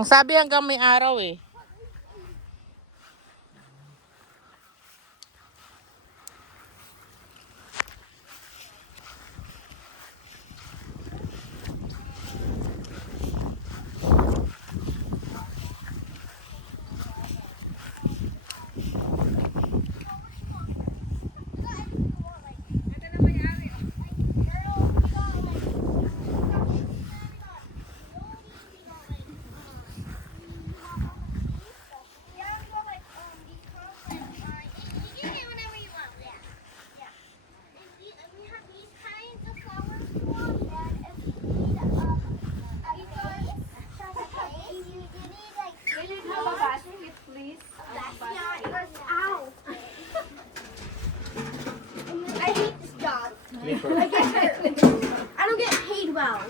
Ang sabi hanggang may araw eh. I don't get paid well.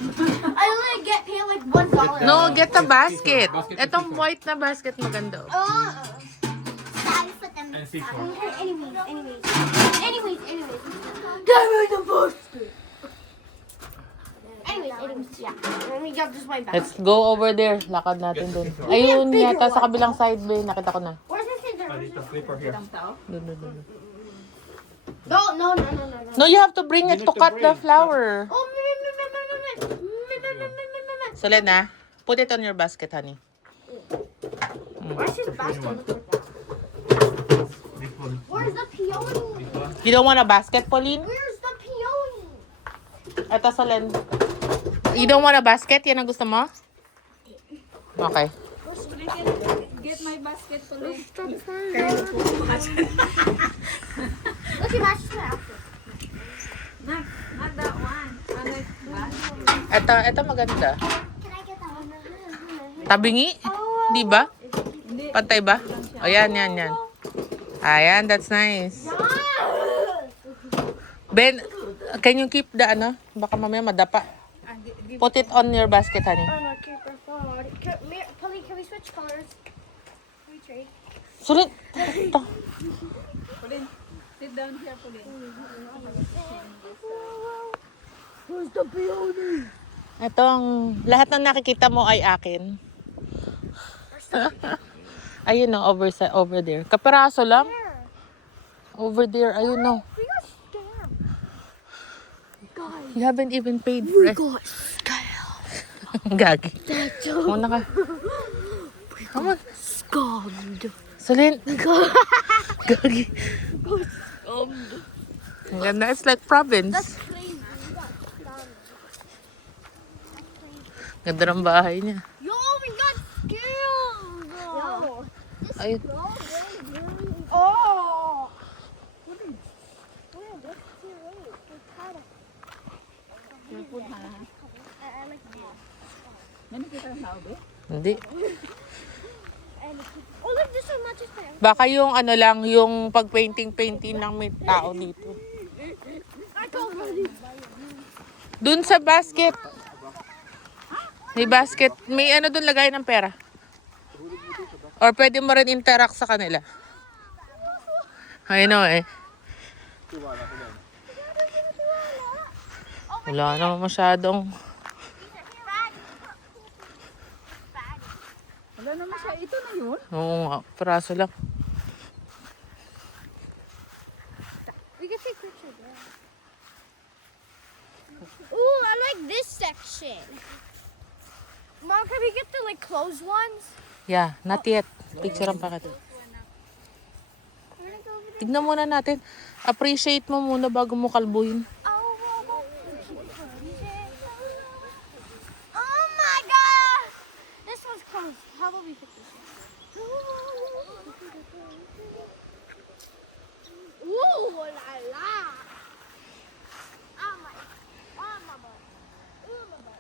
I only get paid like $1. No, get the basket. Etong white na basket maganda. And seafood. Anyways. Give me the basket. Anyways, yeah. Let me grab this white basket. Let's go over there. Lakad natin dun. Ayun yata sa kabilang side bay. Nakita ko na. Where's the scissors? Dito, paper here. Dun. No. No, you have to bring it to cut the flower. Oh, Selena, put it on your basket, honey. Where's his basket? Look like that. This one. Where's the peony? This one. You don't want a basket, Pauline? Where's the peony? Ito, Selen. You don't want a basket? Yan ang gusto mo? Okay. Get my basket to live. Look, it matches my outfit. Not that one. I like basket. Ito maganda. Can I get that one? Tabingi? Di ba? Pantay ba? O, yan. Ayan, that's nice. Ben, can you keep the ano? Baka mamaya madapa. Put it on your basket, honey. Polly, can we switch colors? Can we trade? Sulit. Ito. Pauline, sit down here, Pauline. Where's the peony? Itong, lahat ng nakikita mo ay akin. Ayun no, over there. Kapiraso lang. Over there, ayun no. We got scammed. Guys, You haven't even paid for it. got scammed. Gagi. That's Muna ka. Come on. scammed. Sulin. Got Gagi. scammed. Ang ganda. It's like province. Crazy. We got scammed. Ganda ng bahay niya. Yo, we got scammed. Yo. Ayun. Oh. Yan kita ang tao, be? Hindi. Oh, look, this one matches my outfit. Baka yung ano lang, yung pag-painting lang may tao dito. I told you. Dun sa basket. May basket. May ano dun lagay ng pera. Or pwede mo rin interact sa kanila. I know eh. Wala naman masyadong. Wala naman siya. Ito na yun. Oo nga, peraso lang. We can take pictures there. Ooh, I like this section. Mom, can we get the like closed ones? Yeah, not yet. Picture ang pakat. Tignan muna natin. Appreciate mo muna bago mo kalbuhin. Oh my god! This one's closed. How about we pick this one? Ooh la la! Oh my! Oh my boy! Ooh my boy!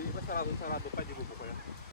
Yung iba sarado pa, di bubuko yan.